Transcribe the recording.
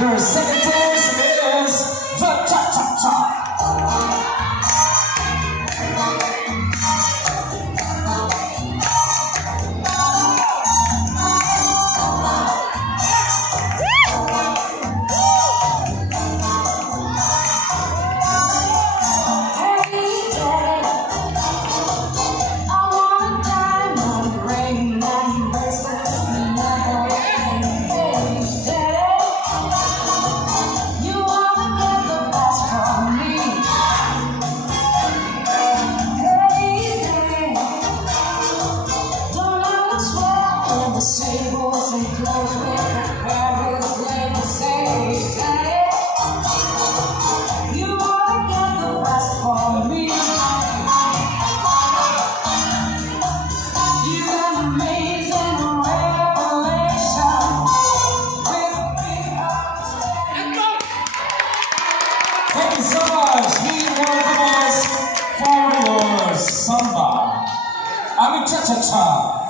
Their second dance is the cha-cha-cha. Thank you so much. We welcome us for your samba. I mean cha-cha-cha.